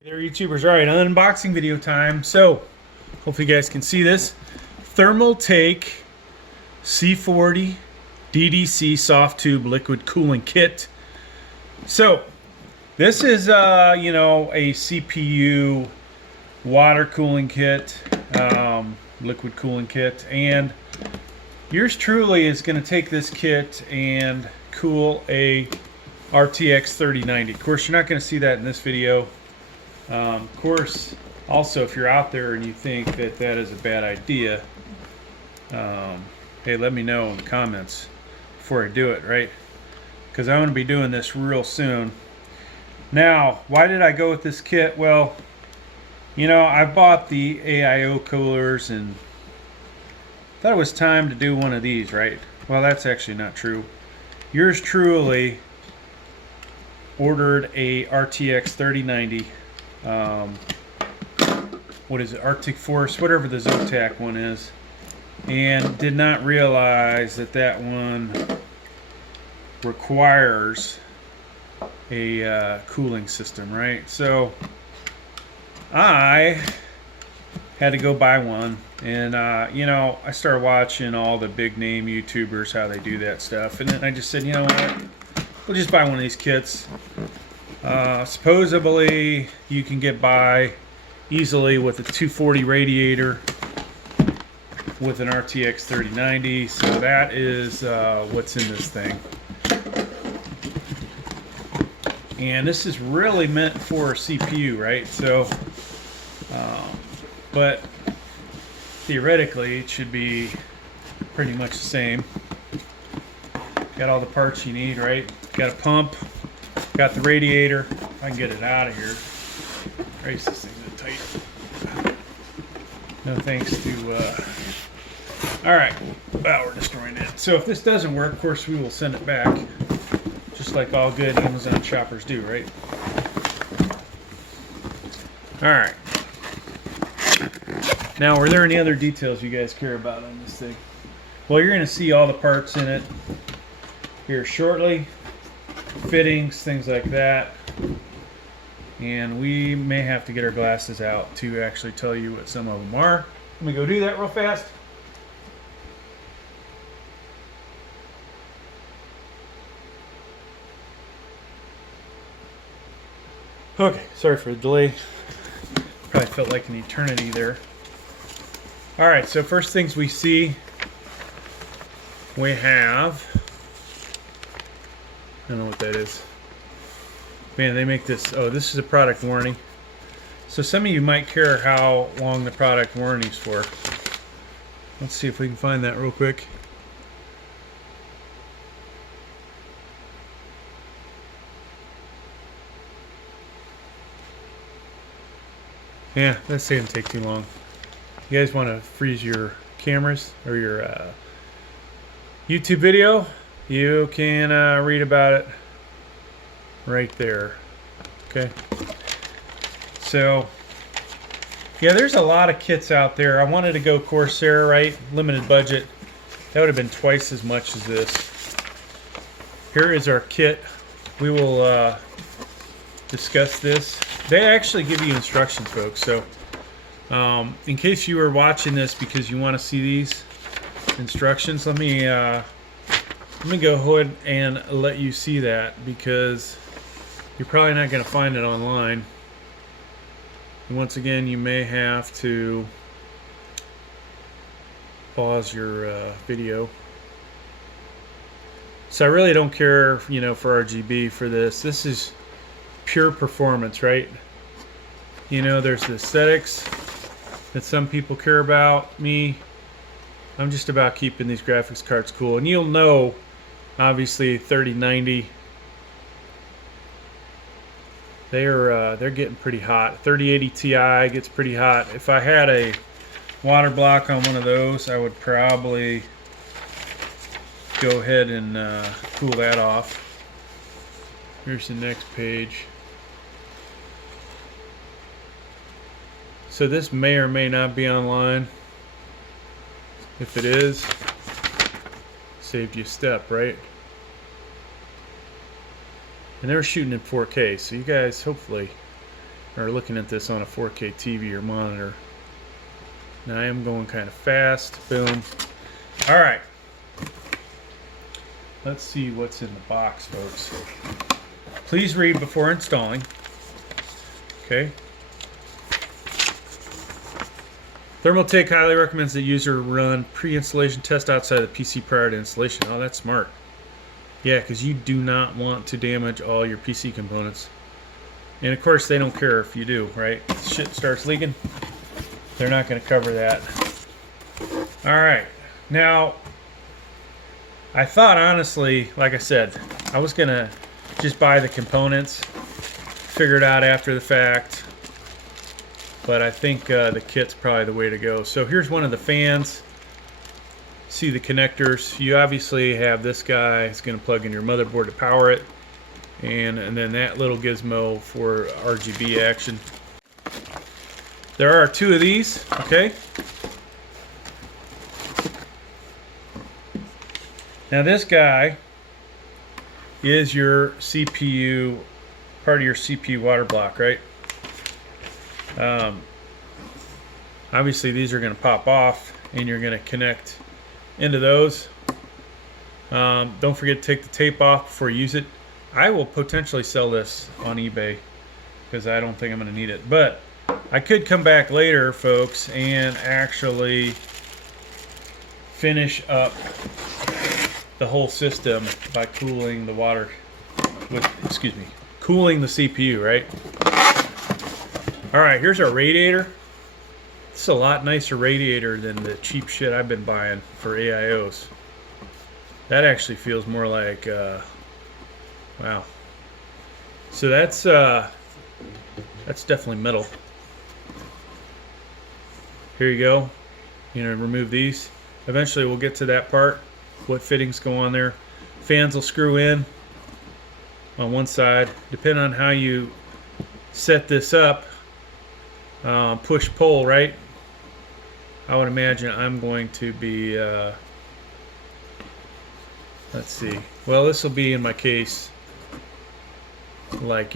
Hey there, YouTubers. All right, unboxing video time. So, hopefully you guys can see this. Thermaltake C240 DDC soft tube liquid cooling kit. So, this is a CPU water cooling kit, liquid cooling kit, and yours truly is going to take this kit and cool a RTX 3090. Of course, you're not going to see that in this video. Of course, also, if you're out there and you think that that is a bad idea, hey, let me know in the comments before I do it, right? Because I'm going to be doing this real soon. Now, why did I go with this kit? Well, I bought the AIO coolers and thought it was time to do one of these, right? Well, that's actually not true. Yours truly ordered a RTX 3090. What is it, Arctic Force, whatever the Zotac one is, and did not realize that that one requires a cooling system, right? So I had to go buy one, and I started watching all the big name YouTubers, how they do that stuff, and then I just said, you know what, we'll just buy one of these kits. Supposedly you can get by easily with a 240 radiator with an RTX 3090, so that is what's in this thing. And this is really meant for a CPU, right? So but theoretically it should be pretty much the same. Got all the parts you need, right? Got a pump, got the radiator. If I can get it out of here. Christ, this thing's tight. No thanks to alright, well, we're destroying it. So if this doesn't work, of course we will send it back, just like all good Amazon shoppers do, right? Alright, now are there any other details you guys care about on this thing? Well, you're going to see all the parts in it here shortly, fittings, things like that, and we may have to get our glasses out to actually tell you what some of them are. Let me go do that real fast. Okay, sorry for the delay. Probably felt like an eternity there. Alright, so first things we see, we have, I don't know what that is. Man, they make this, oh, this is a product warranty. So some of you might care how long the product warranty is for. Let's see if we can find that real quick. Yeah, that's going to take too long. You guys want to freeze your cameras or your YouTube video? You can read about it right there. Okay. So, yeah, there's a lot of kits out there. I wanted to go Corsair, right? Limited budget. That would have been twice as much as this. Here is our kit. We will discuss this. They actually give you instructions, folks. So, in case you were watching this because you want to see these instructions, let me go ahead and let you see that, because you're probably not going to find it online. And once again, you may have to pause your video. So I really don't care, for RGB for this. This is pure performance, right? There's the aesthetics that some people care about. Me, I'm just about keeping these graphics cards cool. And you'll know, obviously, 3090, they're getting pretty hot. 3080 Ti gets pretty hot. If I had a water block on one of those, I would probably go ahead and cool that off. Here's the next page. So this may or may not be online. If it is, saved you a step, right? And they were shooting in 4K, so you guys hopefully or looking at this on a 4K TV or monitor. Now I am going kind of fast. Boom. All right. Let's see what's in the box, folks. Please read before installing. Okay. Thermaltake highly recommends that user run pre-installation test outside the PC prior to installation. Oh, that's smart. Yeah, because you do not want to damage all your PC components. And of course, they don't care if you do, right? Shit starts leaking. They're not going to cover that. All right. Now, I thought, honestly, like I said, I was going to just buy the components, figure it out after the fact. But I think the kit's probably the way to go. So here's one of the fans. See the connectors. You obviously have this guy. It's going to plug in your motherboard to power it. And then that little gizmo for RGB action. There are two of these, okay? Now this guy is your CPU, part of your CPU water block, right? Obviously these are going to pop off and you're going to connect into those. Don't forget to take the tape off before you use it. I will potentially sell this on eBay because I don't think I'm going to need it, but I could come back later, folks, and actually finish up the whole system by cooling the water with, cooling the CPU, right? All right, here's our radiator. It's a lot nicer radiator than the cheap shit I've been buying for AIOs. That actually feels more like, wow. So that's definitely metal. Here you go. You know, remove these. Eventually we'll get to that part. What fittings go on there. Fans will screw in on one side. Depending on how you set this up, push pull, right? I would imagine I'm going to be, let's see. Well, this will be in my case like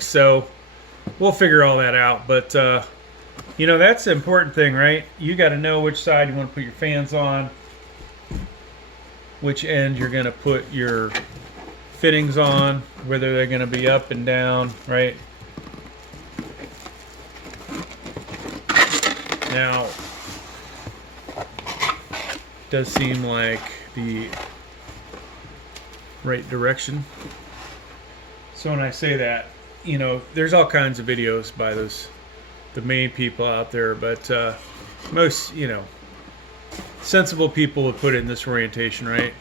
so. We'll figure all that out, but you know, that's the important thing, right? You got to know which side you want to put your fans on, which end you're going to put your fittings on, whether they're going to be up and down, right? Now, it does seem like the right direction. So when I say that, you know, there's all kinds of videos by the main people out there, but most, you know, sensible people would put it in this orientation, right?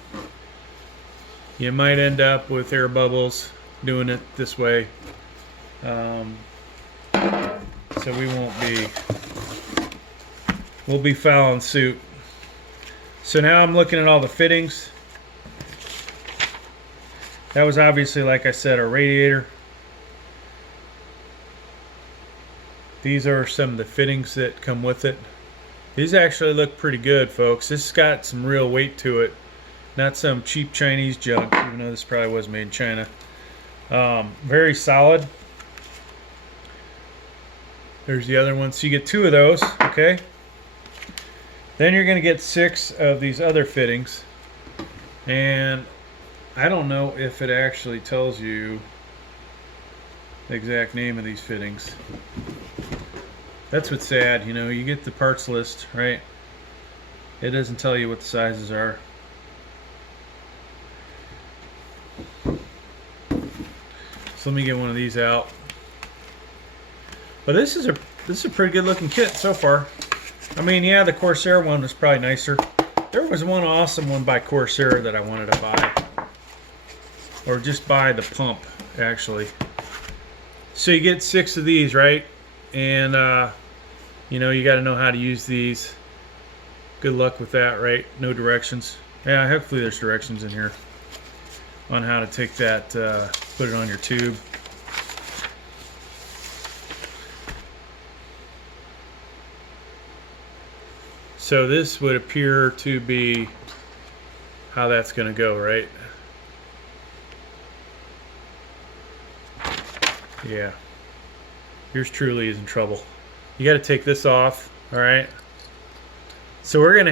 You might end up with air bubbles doing it this way, so we'll be following suit. So now I'm looking at all the fittings. That was obviously, like I said, a radiator. These are some of the fittings that come with it. These actually look pretty good, folks. This has got some real weight to it. Not some cheap Chinese junk, even though this probably was made in China. Very solid. There's the other one. So you get two of those, okay? Then you're going to get 6 of these other fittings. And I don't know if it actually tells you the exact name of these fittings. That's what's sad, you know, you get the parts list, right? It doesn't tell you what the sizes are. So let me get one of these out. But this is a pretty good looking kit so far. I mean, yeah, the Corsair one was probably nicer. There was one awesome one by Corsair that I wanted to buy. Or just buy the pump, actually. So you get 6 of these, right? And you know, you got to know how to use these. Good luck with that, right? No directions. Yeah, hopefully there's directions in here on how to take that, put it on your tube. So this would appear to be how that's going to go, right? Yeah. yours truly is in trouble. You got to take this off. All right. So we're gonna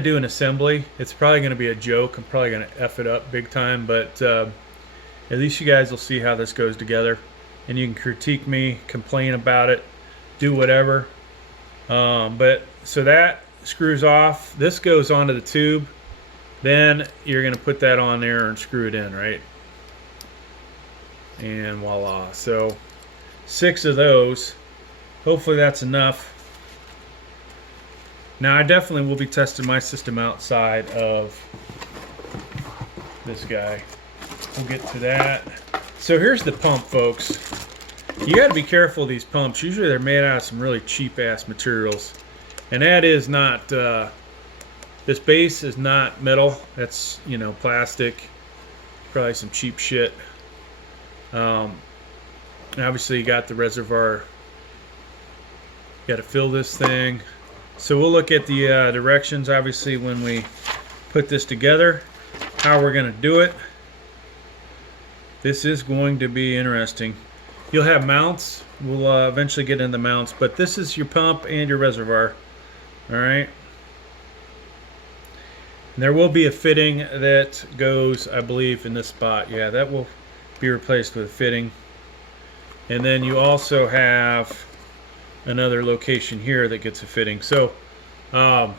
do an assembly. It's probably gonna be a joke. I'm probably gonna F it up big time, but at least you guys will see how this goes together, and you can critique me, complain about it, do whatever. But so that screws off. This goes onto the tube. Then you're gonna put that on there and screw it in, right? And voila. So 6 of those. Hopefully that's enough. Now I definitely will be testing my system outside of this guy. We'll get to that. So here's the pump, folks. You got to be careful of these pumps. Usually they're made out of some really cheap ass materials, and that is not. This base is not metal. That's, you know, plastic. Probably some cheap shit. Obviously you got the reservoir. You got to fill this thing. So we'll look at the directions, obviously, when we put this together, how we're going to do it. This is going to be interesting. You'll have mounts. We'll eventually get into mounts, but this is your pump and your reservoir. All right. And there will be a fitting that goes, I believe, in this spot. Yeah, that will be replaced with a fitting. And then you also have another location here that gets a fitting. So I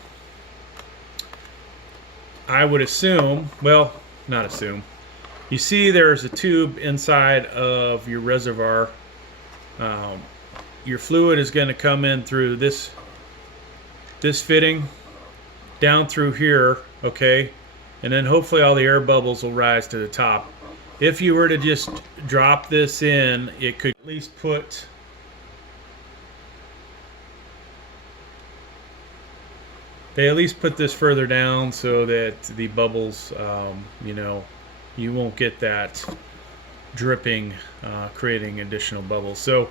would assume, well, not assume, you see there's a tube inside of your reservoir. Your fluid is going to come in through this fitting down through here, okay, and then hopefully all the air bubbles will rise to the top. If you were to just drop this in, it could at least put this further down so that the bubbles, you know, you won't get that dripping, creating additional bubbles. So,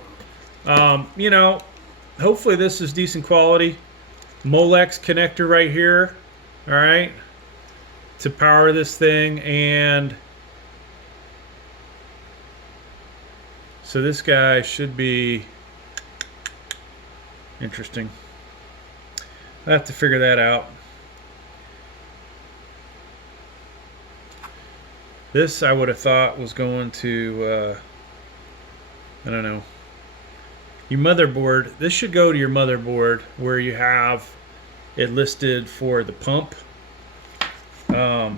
you know, hopefully this is decent quality. Molex connector right here, all right, to power this thing. And so this guy should be interesting. I have to figure that out. This I would have thought was going to, I don't know, your motherboard. This should go to your motherboard where you have it listed for the pump. It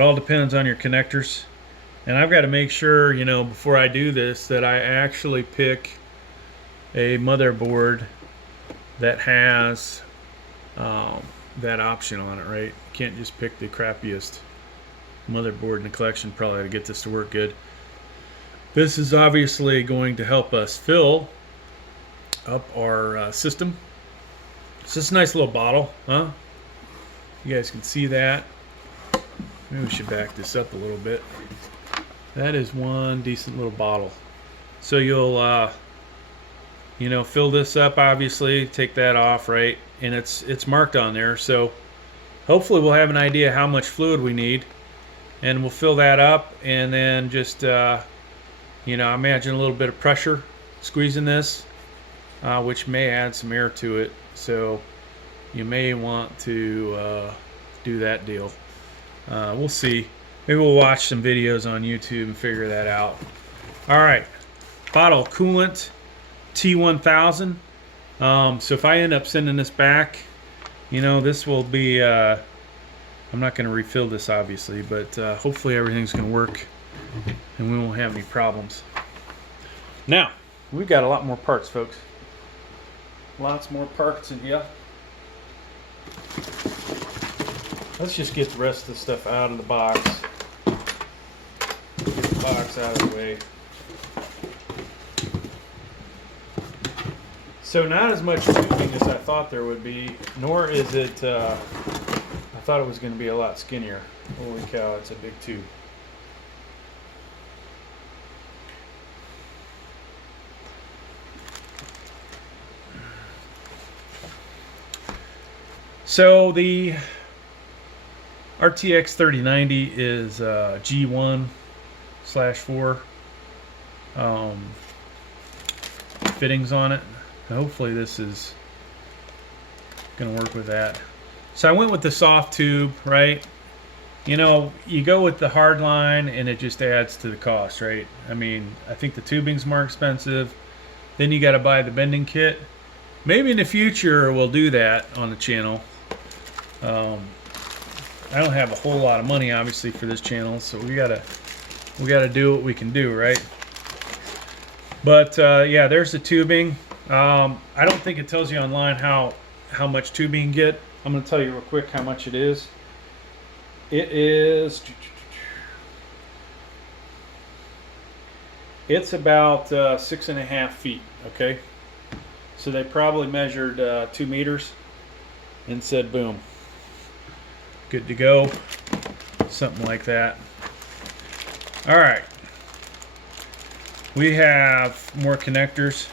all depends on your connectors. And I've got to make sure, you know, before I do this, that I actually pick a motherboard that has that option on it, right? You can't just pick the crappiest motherboard in the collection probably to get this to work good. This is obviously going to help us fill up our system. It's just a nice little bottle, huh? You guys can see that. Maybe we should back this up a little bit. That is one decent little bottle. So you'll you know, fill this up, obviously, take that off, right? And it's marked on there, so hopefully we'll have an idea how much fluid we need, and we'll fill that up, and then just you know, imagine a little bit of pressure squeezing this, which may add some air to it, so you may want to do that deal. We'll see. Maybe we'll watch some videos on YouTube and figure that out. All right, bottle of coolant T1000. So if I end up sending this back, you know, this will be I'm not going to refill this obviously, but hopefully everything's going to work and we won't have any problems. Now we've got a lot more parts, folks. Lots more parts in here. Let's just get the rest of the stuff out of the box. Get the box out of the way. So not as much tubing as I thought there would be, nor is it, I thought it was going to be a lot skinnier. Holy cow, it's a big tube. So the RTX 3090 is G1/4. fittings on it. Hopefully this is gonna work with that. So I went with the soft tube, right? You know, you go with the hard line and it just adds to the cost, right? I mean, I think the tubing's more expensive. Then you got to buy the bending kit. Maybe in the future we'll do that on the channel. I don't have a whole lot of money, obviously, for this channel, so we gotta do what we can do, right? But yeah, there's the tubing. I don't think it tells you online how much tubing you get. I'm gonna tell you real quick how much it is. It's about 6.5 feet. Okay, so they probably measured 2 meters and said, boom, good to go, something like that. All right, we have more connectors.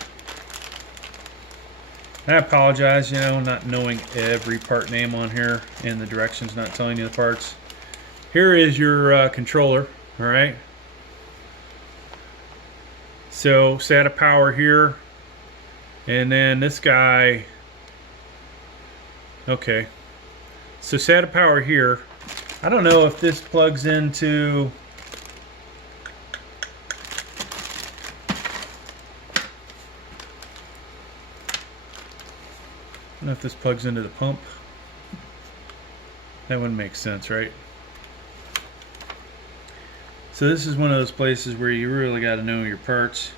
I apologize, you know, not knowing every part name on here and the directions not telling you the parts. Here is your controller, all right? So SATA power here, and then this guy, okay. So SATA power here. I don't know if this plugs into, I don't know if this plugs into the pump. That wouldn't make sense, right? So this is one of those places where you really got to know your parts.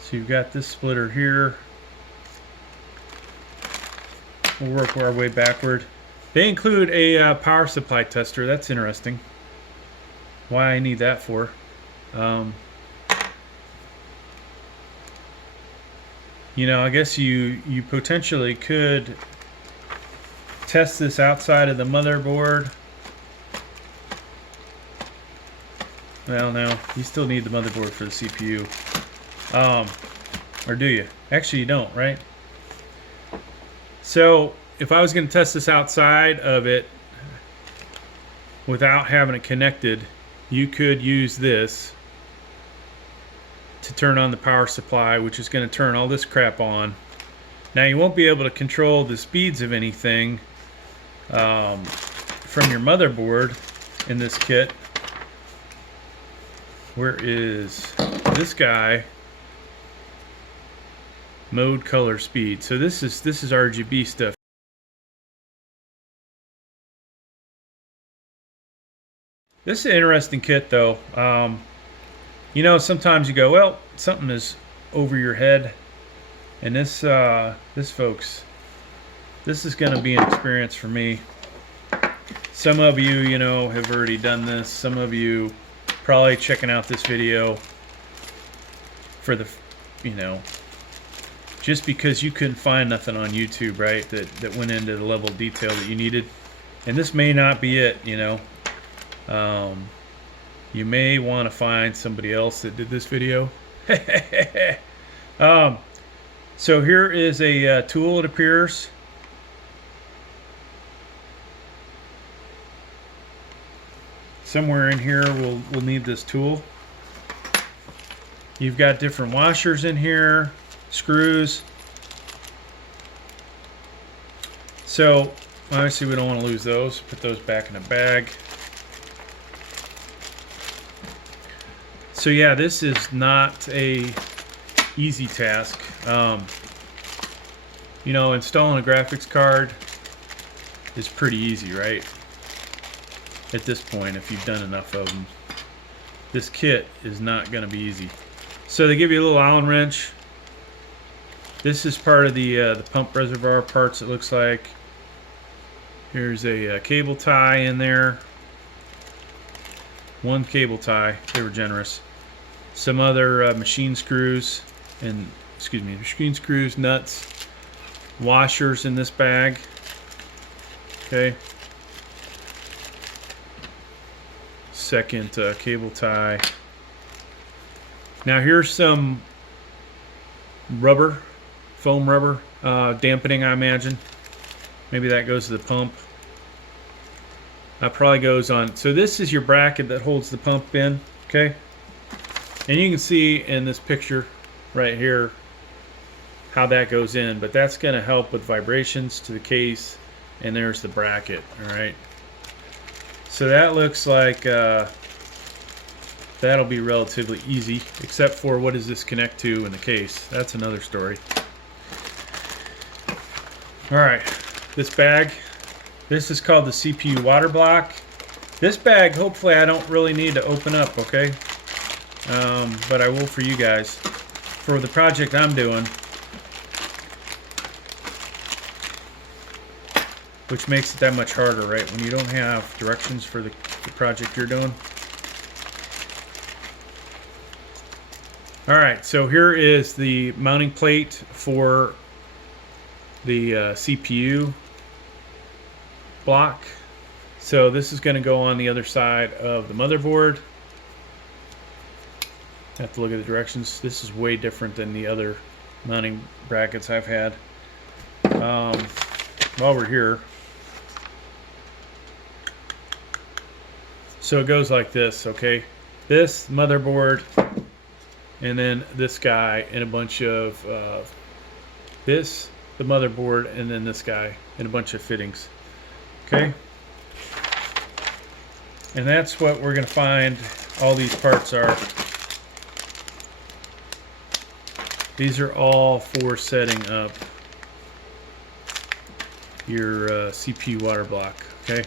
So you've got this splitter here. We'll work our way backward. They include a power supply tester. That's interesting. Why I need that for. You know, I guess you potentially could test this outside of the motherboard. Well, no, you still need the motherboard for the CPU. Or do you? Actually, you don't, right? So, if I was going to test this outside of it without having it connected, you could use this to turn on the power supply, which is going to turn all this crap on. Now you won't be able to control the speeds of anything from your motherboard in this kit. Where is this guy? Mode, color, speed. So this is RGB stuff. This is an interesting kit, though. You know, sometimes you go, well, something is over your head, and this folks, this is going to be an experience for me. Some of you, you know, have already done this. Some of you probably checking out this video for the, you know, just because you couldn't find nothing on YouTube, right, that went into the level of detail that you needed. And this may not be it, you know. You may want to find somebody else that did this video. So here is a tool, it appears. Somewhere in here we'll need this tool. You've got different washers in here, screws. So obviously we don't want to lose those. Put those back in a bag. So yeah, this is not a easy task. You know, installing a graphics card is pretty easy, right? At this point, if you've done enough of them. This kit is not going to be easy. So they give you a little Allen wrench. This is part of the pump reservoir parts, it looks like. Here's a cable tie in there. One cable tie. They were generous. Some other machine screws and, excuse me, machine screws, nuts, washers in this bag. Okay. Second cable tie. Now here's some rubber, foam rubber, dampening, I imagine. Maybe that goes to the pump. That probably goes on. So this is your bracket that holds the pump in, okay? And you can see in this picture right here how that goes in, but that's going to help with vibrations to the case. And there's the bracket, all right? So that looks like that'll be relatively easy, except for what does this connect to in the case? That's another story. All right, this bag. This is called the CPU water block. This bag, hopefully I don't really need to open up, okay? But I will for you guys. For the project I'm doing, which makes it that much harder, right? When you don't have directions for the project you're doing. All right, so here is the mounting plate for the CPU block. So this is going to go on the other side of the motherboard. Have to look at the directions. This is way different than the other mounting brackets I've had. While we're here, so it goes like this, okay? This motherboard, and then this guy, and a bunch of this, the motherboard, and then this guy, and a bunch of fittings. Okay, and that's what we're going to find all these parts are. These are all for setting up your CPU water block. Okay,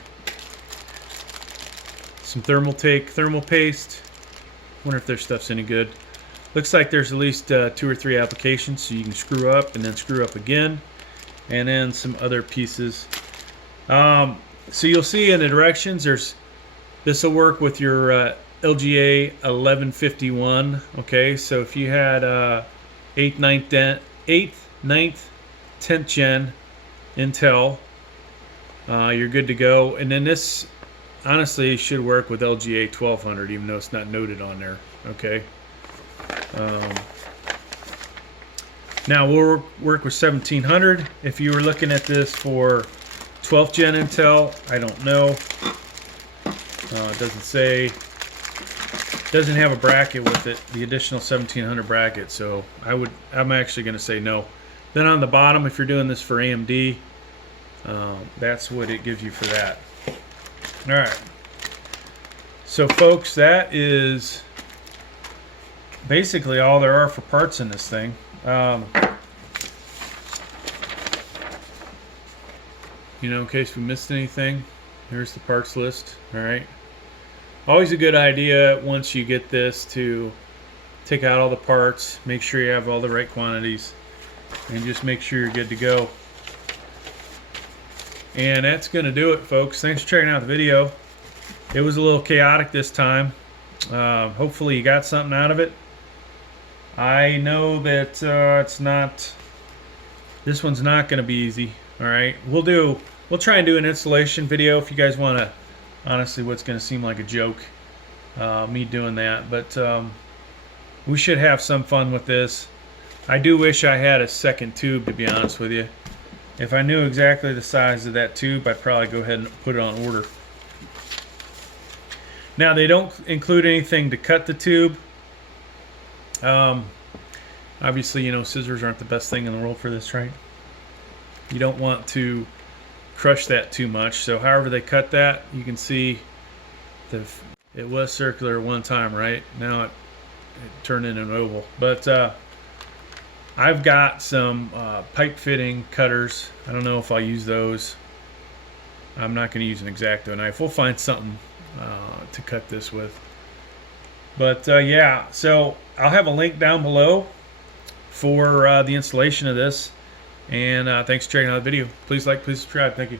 some thermal paste. Wonder if their stuff's any good. Looks like there's at least 2 or 3 applications, so you can screw up and then screw up again, and then some other pieces. So you'll see in the directions, this will work with your LGA 1151. Okay, so if you had 8th, 9th, 10th gen Intel, you're good to go. And then this honestly should work with LGA 1200, even though it's not noted on there. Okay. Now we'll work with 1700. If you were looking at this for 12th gen Intel, I don't know. It doesn't say. Doesn't have a bracket with it, the additional 1700 bracket. So I'm actually going to say no. Then on the bottom, if you're doing this for AMD, that's what it gives you for that. All right. So folks, that is basically all there are for parts in this thing. You know, in case we missed anything, here's the parts list. All right. Always a good idea once you get this to take out all the parts, make sure you have all the right quantities, and just make sure you're good to go. And that's going to do it, folks. Thanks for checking out the video. It was a little chaotic this time. Hopefully you got something out of it. I know that this one's not going to be easy. All right, we'll try and do an installation video if you guys want to. Honestly, what's going to seem like a joke, me doing that, but we should have some fun with this. I do wish I had a second tube, to be honest with you. If I knew exactly the size of that tube, I'd probably go ahead and put it on order. Now, they don't include anything to cut the tube. Obviously, you know, scissors aren't the best thing in the world for this, right? You don't want to crush that too much. So however they cut that, you can see it was circular one time, right? Now it turned into an oval. But I've got some pipe fitting cutters. I don't know if I'll use those. I'm not going to use an X-Acto knife. We'll find something to cut this with. But yeah, so I'll have a link down below for the installation of this. And thanks for checking out the video. Please like, please subscribe. Thank you.